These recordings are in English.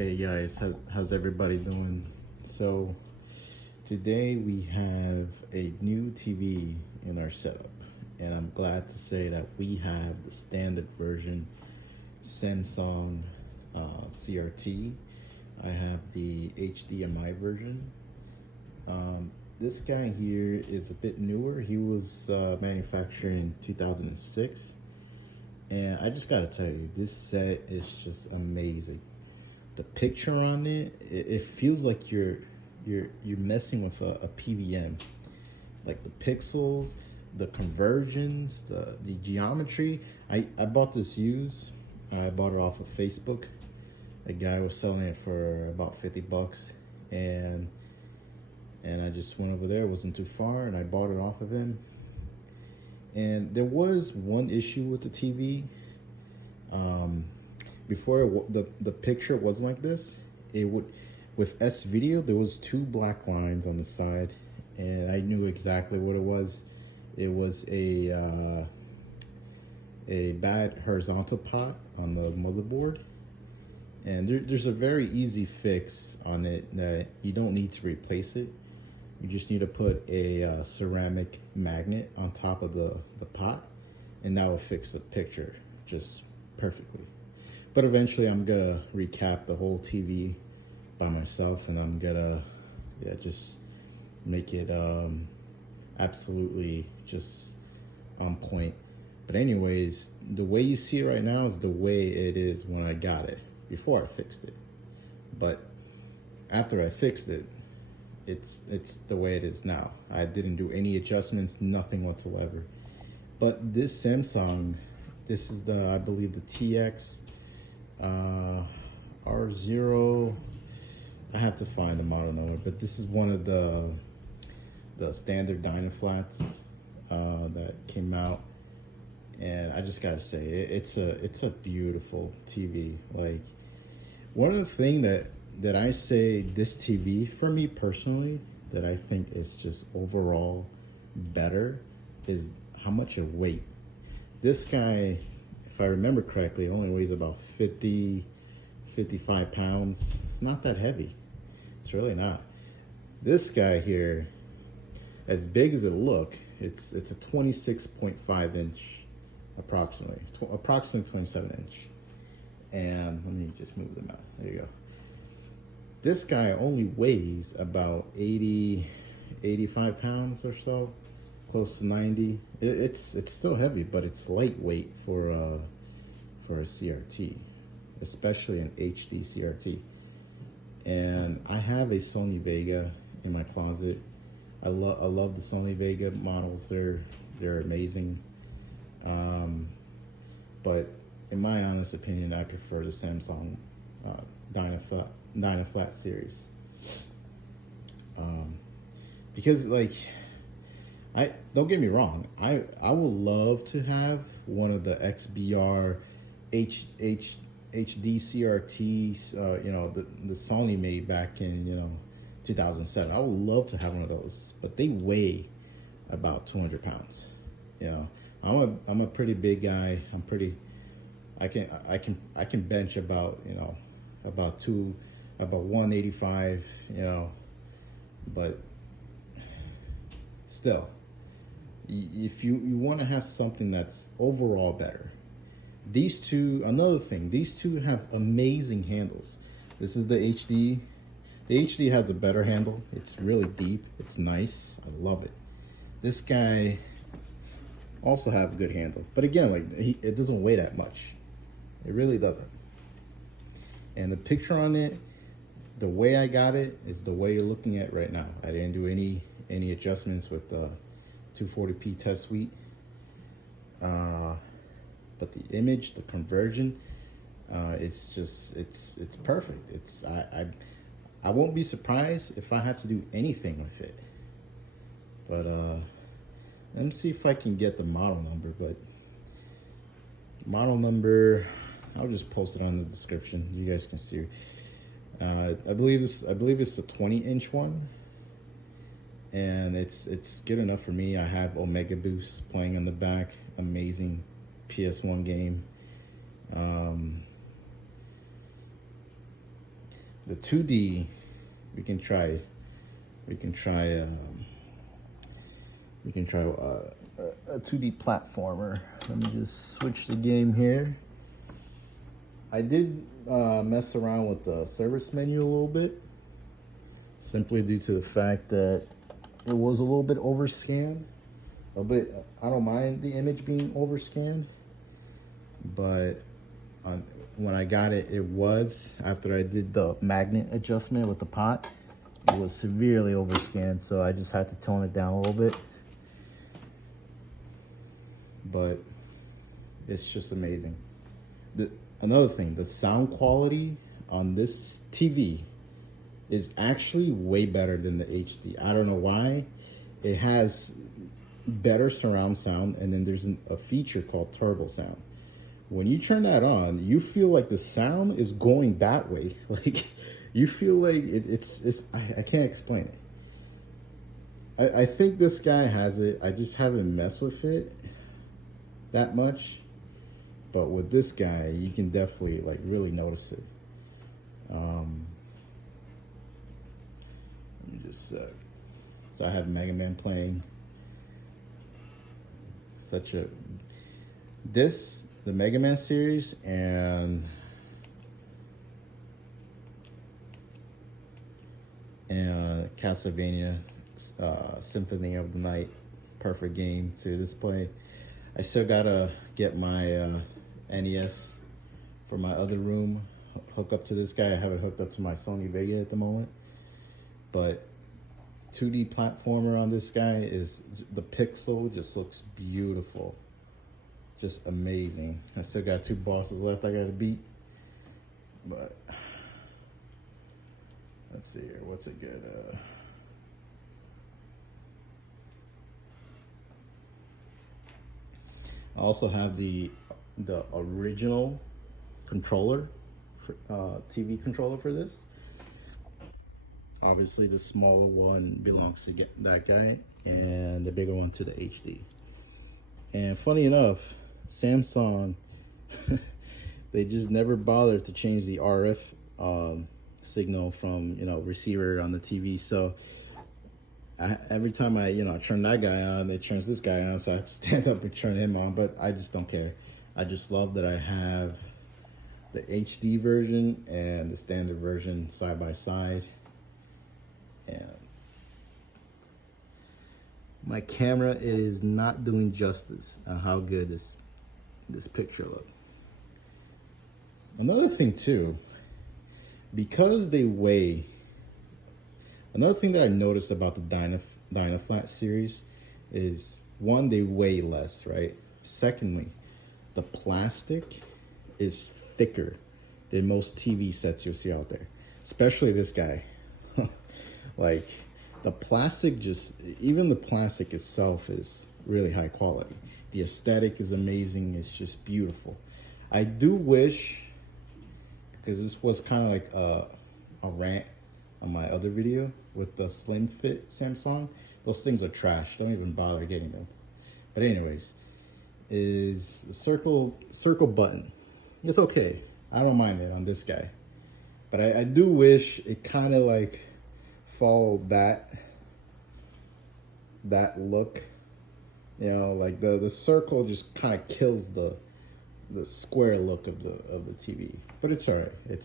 Hey guys, how's everybody doing? So today we have a new TV in our setup, and I'm glad to say that we have the standard version Samsung CRT. I have the HDMI version. This guy here is a bit newer. He was manufactured in 2006, and I just gotta tell you, this set is just amazing. The picture on it feels like you're messing with a PVM. Like the pixels, the conversions, the geometry. I bought this used. I bought it off of Facebook. A guy was selling it for about 50 bucks, and I just went over there. It wasn't too far, and I bought it off of him. And there was one issue with the TV. Before the picture wasn't like this. It would, with S video, there was two black lines on the side, and I knew exactly what it was. It was a bad horizontal pot on the motherboard, and there's a very easy fix on it that you don't need to replace it. You just need to put a ceramic magnet on top of the pot, and that will fix the picture just perfectly. But eventually I'm gonna recap the whole TV by myself, and I'm gonna just make it absolutely just on point. But anyways, the way you see it right now is the way it is when I got it, before I fixed it. But after I fixed it, it's the way it is now. I didn't do any adjustments, nothing whatsoever. But this Samsung, this is I believe the TX R0, I have to find the model number, but this is one of the standard DynaFlats that came out, and I just gotta say it's a beautiful TV. Like, one of the things that I say this TV, for me personally, that I think is just overall better is how much it weighs. This guy, if I remember correctly, only weighs about 55 pounds. It's not that heavy. It's really not. This guy here, as big as it look, it's a 26.5 inch, approximately 27 inch. And let me just move them out. There you go. This guy only weighs about 85 pounds or so, close to 90. It's still heavy, but it's lightweight for a CRT, especially an HD CRT. And I have a Sony Vega in my closet. I love the Sony Vega models. They're amazing. But in my honest opinion, I prefer the Samsung DynaFlat series. Because, like, don't get me wrong, I would love to have one of the XBR HD CRTs, the Sony made back in 2007. I would love to have one of those, but they weigh about 200 pounds. I'm a pretty big guy. I can bench about 185. But still, if you want to have something that's overall better, these two have amazing handles. This is the HD. The HD has a better handle. It's really deep. It's nice. I love it. This guy also have a good handle, but again, like, it doesn't weigh that much. It really doesn't. And the picture on it, the way I got it is the way you're looking at right now. I didn't do any adjustments with the 240p test suite. But the image, the conversion, it's perfect. I won't be surprised if I had to do anything with it. But let me see if I can get the model number. But model number, I'll just post it on the description. You guys can see. I believe it's the 20-inch one, and it's good enough for me. I have Omega Boost playing in the back. Amazing PS1 game. the 2D, we can try a 2D platformer. Let me just switch the game here. I did mess around with the service menu a little bit, simply due to the fact that it was a little bit overscanned. A bit, I don't mind the image being overscanned, but when I got it, it was, after I did the magnet adjustment with the pot, it was severely overscanned, so I just had to tone it down a little bit. But it's just amazing. Another thing, the sound quality on this TV is actually way better than the HD. I don't know why. It has better surround sound, and then there's a feature called turbo sound. When you turn that on, you feel like the sound is going that way. Like, you feel like I can't explain it. I think this guy has it. I just haven't messed with it that much. But with this guy, you can definitely like really notice it. Let me just so I have Mega Man playing. The Mega Man series and Castlevania Symphony of the Night, perfect game to display. I still gotta get my NES for my other room hook up to this guy. I have it hooked up to my Sony Vega at the moment, but 2D platformer on this guy is, the pixel just looks beautiful, just amazing. I still got 2 bosses left I gotta beat, but let's see here, what's a good I also have the original controller, TV controller for this. Obviously, the smaller one belongs to that guy, and the bigger one to the HD. And funny enough, Samsung, they just never bothered to change the RF signal from, receiver on the TV. So every time I turn that guy on, it turns this guy on, so I have to stand up and turn him on, but I just don't care. I just love that I have the HD version and the standard version side by side. And my camera, it is not doing justice on how good this picture looks. Another thing too, because they weigh, another thing that I noticed about the DynaFlat series is, one, they weigh less, right? Secondly, the plastic is thicker than most TV sets you'll see out there, especially this guy. Like, the plastic, even the plastic itself is really high quality. The aesthetic is amazing. It's just beautiful. I do wish, because this was kind of like a rant on my other video with the slim fit Samsung. Those things are trash. Don't even bother getting them. But anyways, is the circle button. It's okay. I don't mind it on this guy. But I do wish it kind of like followed that look. Like the circle just kind of kills the square look of the TV. But it's alright. It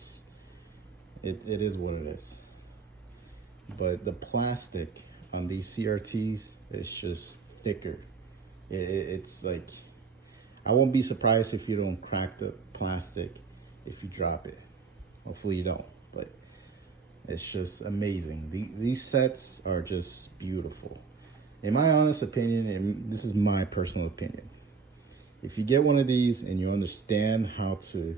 is what it is. But the plastic on these CRTs is just thicker. It's like, I won't be surprised if you don't crack the plastic if you drop it. Hopefully you don't, but it's just amazing. These sets are just beautiful. In my honest opinion, and this is my personal opinion, if you get one of these and you understand how to,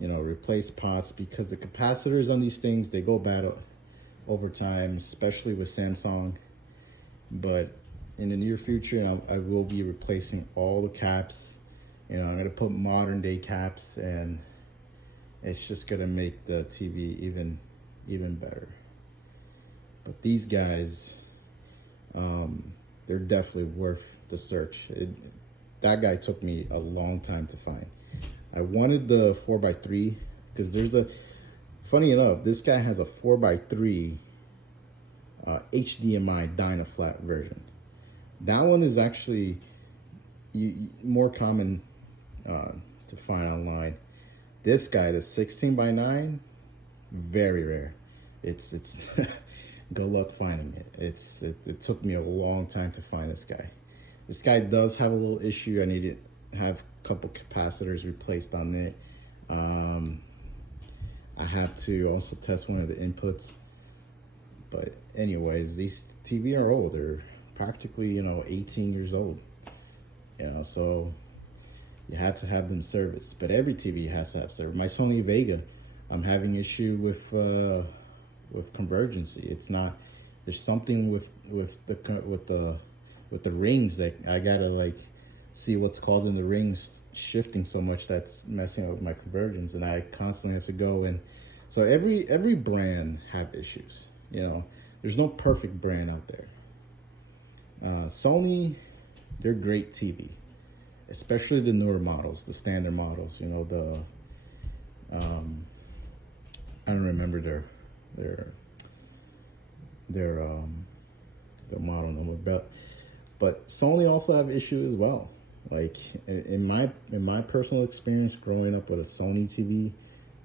replace pots, because the capacitors on these things, they go bad over time, especially with Samsung. But in the near future, I will be replacing all the caps. I'm gonna put modern day caps, and it's just gonna make the TV even better. But these guys, they're definitely worth the search. That guy took me a long time to find. I wanted the 4x3 because there's a Funny enough, this guy has a 4x3 HDMI DynaFlat version. That one is actually more common to find online. This guy, the 16x9, very rare. It's good luck finding it. It took me a long time to find this guy. This guy does have a little issue. I need to have a couple capacitors replaced on it. I have to also test one of the inputs. But anyways, these TV are old. They're practically, 18 years old. So you have to have them serviced. But every TV has to have service. My Sony Vega, I'm having issue with convergency. It's not. There's something with the rings that I gotta see what's causing the rings shifting so much that's messing up with my convergence, and I constantly have to go and. So every brand have issues. There's no perfect brand out there. Sony, they're great TV, especially the newer models, the standard models. I don't remember their model number, but Sony also have issues as well. Like in my personal experience, growing up with a Sony TV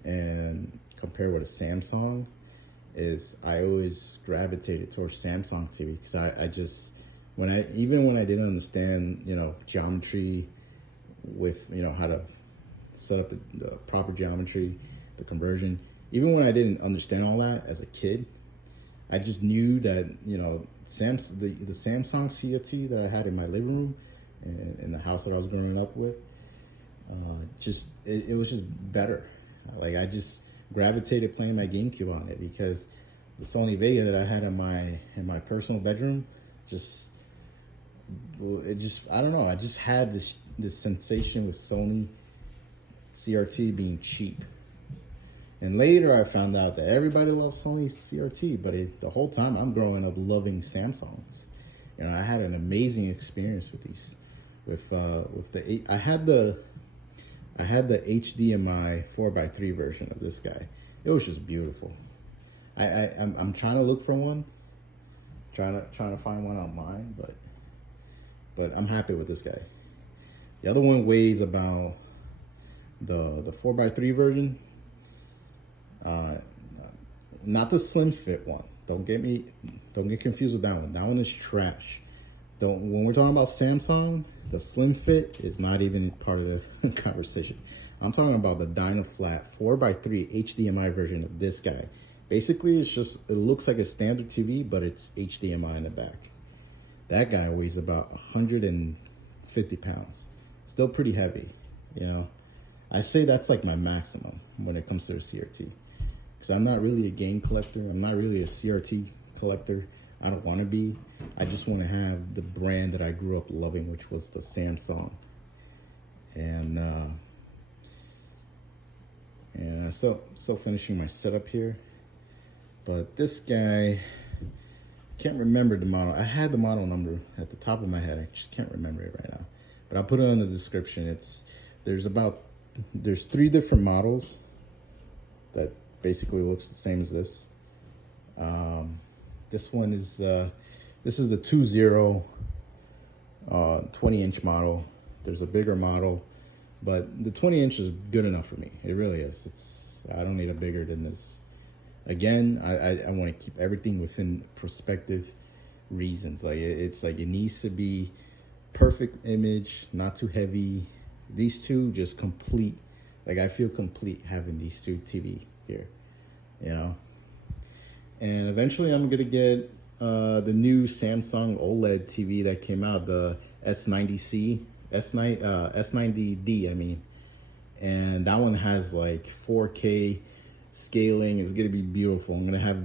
and compared with a Samsung, is I always gravitated towards Samsung TV because I just when I didn't understand geometry with how to set up the proper geometry, the conversion, even when I didn't understand all that as a kid, I just knew that the Samsung CRT that I had in my living room and in the house that I was growing up with, it was just better. Like I just gravitated playing my GameCube on it because the Sony Vega that I had in my personal bedroom I don't know, I just had this sensation with Sony CRT being cheap. And later I found out that everybody loves Sony CRT, but the whole time I'm growing up loving Samsungs. I had an amazing experience with these. I had the HDMI 4x3 version of this guy. It was just beautiful. I'm trying to look for one, trying to find one online, but I'm happy with this guy. The other one weighs about the 4x3 version. Not the slim fit one. Don't get confused with that one. That one is trash. When we're talking about Samsung, the slim fit is not even part of the conversation. I'm talking about the DynaFlat 4x3 HDMI version of this guy. Basically, it looks like a standard TV, but it's HDMI in the back. That guy weighs about 150 pounds. Still pretty heavy, I say that's like my maximum when it comes to a CRT. Because I'm not really a game collector. I'm not really a CRT collector. I don't want to be. I just want to have the brand that I grew up loving, which was the Samsung. And still finishing my setup here. But this guy, can't remember the model. I had the model number at the top of my head. I just can't remember it right now. But I'll put it in the description. There's 3 different models that basically looks the same as this. This one is this is the 2.0 20-inch model. There's a bigger model, but the 20-inch is good enough for me. It really is. I don't need a bigger than this. Again, I want to keep everything within perspective reasons. It needs to be perfect image, not too heavy. These two just complete. I feel complete having these two TV here, And eventually I'm gonna get the new Samsung OLED TV that came out, the S90D, I mean. And that one has 4K scaling. It's gonna be beautiful. I'm gonna have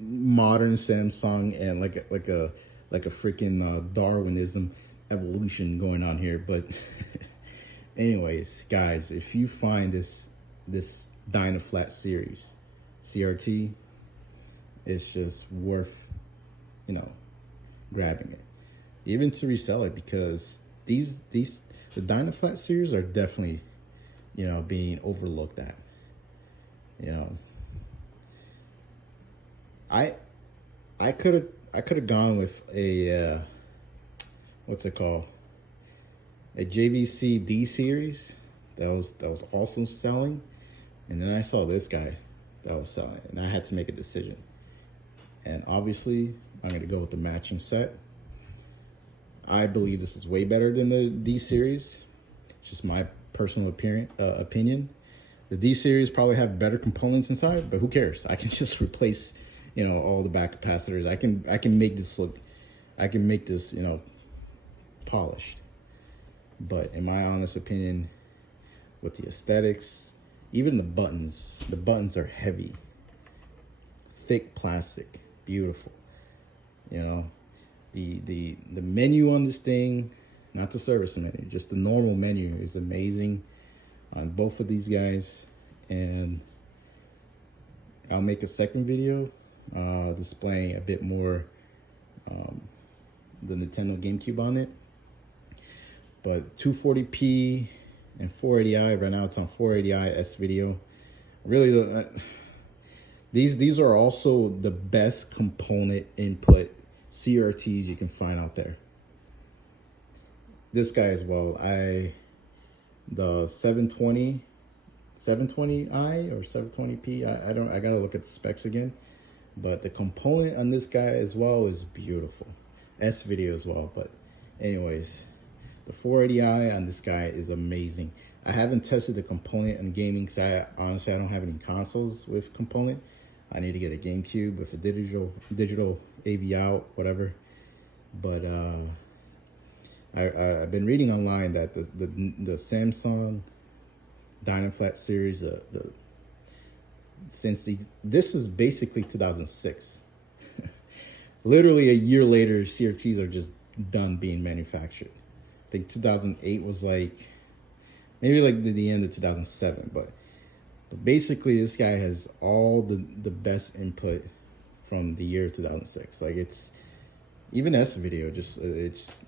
modern Samsung and like a freaking Darwinism evolution going on here. But anyways, guys, if you find this DynaFlat series CRT, it's just worth grabbing it, even to resell it, because the DynaFlat series are definitely being overlooked at. I I could have gone with a what's it called? A JVC D series that was also selling, and then I saw this guy that was selling, and I had to make a decision. And obviously, I'm gonna go with the matching set. I believe this is way better than the D series. Just my personal opinion. The D series probably have better components inside, but who cares? I can just replace, you know, all the back capacitors. I can make this look, I can make this, you know, polished. But in my honest opinion, with the aesthetics, even the buttons are heavy, thick plastic, beautiful. You know, the menu on this thing, not the service menu, just the normal menu is amazing on both of these guys. And I'll make a second video displaying a bit more the Nintendo GameCube on it. But 240p and 480i, right now it's on 480i S video. Really, these are also the best component input CRTs you can find out there. This guy as well, the 720i or 720p, I gotta look at the specs again, but the component on this guy as well is beautiful. S video as well. But anyways, the 480i on this guy is amazing. I haven't tested the component on gaming because I honestly don't have any consoles with component. I need to get a GameCube with a digital AV out, whatever. But I've been reading online that the Samsung DynaFlat series, this is basically 2006. Literally a year later, CRTs are just done being manufactured. I think 2008 was like, maybe like the end of 2007, but basically this guy has all the best input from the year 2006. Like, it's, even S video, it just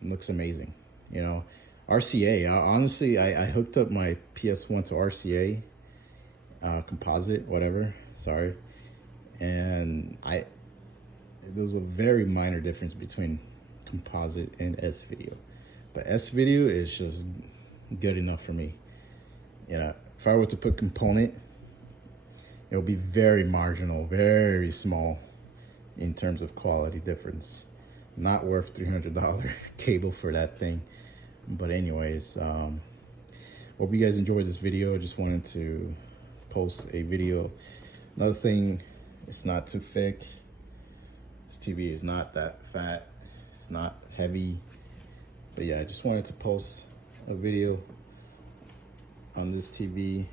looks amazing, you know. RCA, honestly, I hooked up my PS1 to RCA, composite, whatever, sorry. And there's a very minor difference between composite and S video. But S video is just good enough for me. You know, if I were to put component, it would be very marginal, very small in terms of quality difference. Not worth $300 cable for that thing. But anyways, hope you guys enjoyed this video. I just wanted to post a video. Another thing, it's not too thick. This TV is not that fat. It's not heavy. But yeah, I just wanted to post a video on this TV.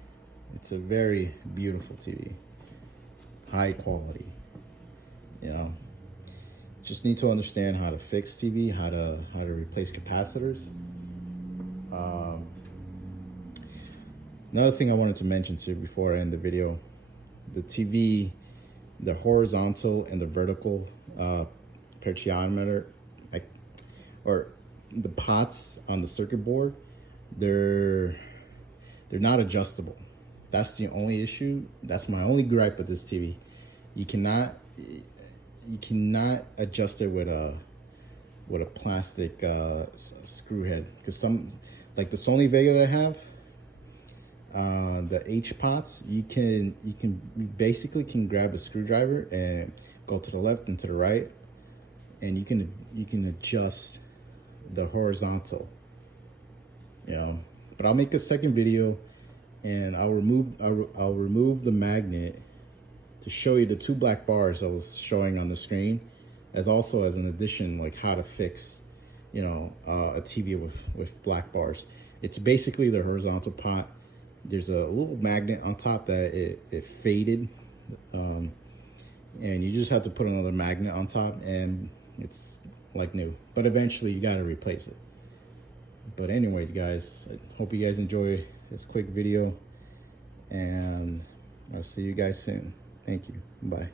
It's a very beautiful TV, high quality. You know, just need to understand how to fix TV, how to replace capacitors. Another thing I wanted to mention too before I end the video, the TV, the horizontal and the vertical potentiometer, or the pots on the circuit board, they're not adjustable. That's the only issue. That's my only gripe with this TV. You cannot adjust it with a plastic screw head, because some, like the Sony Vega that I have, the H pots, you basically can grab a screwdriver and go to the left and to the right, and you can adjust the horizontal, you know. But I'll make a second video and I'll remove the magnet to show you the two black bars I was showing on the screen, as also as an addition, like how to fix, you know, a TV with black bars. It's basically the horizontal pot. There's a little magnet on top that it faded, and you just have to put another magnet on top and it's like new. But eventually you got to replace it. But anyways, guys, I hope you guys enjoy this quick video, and I'll see you guys soon. Thank you. Bye.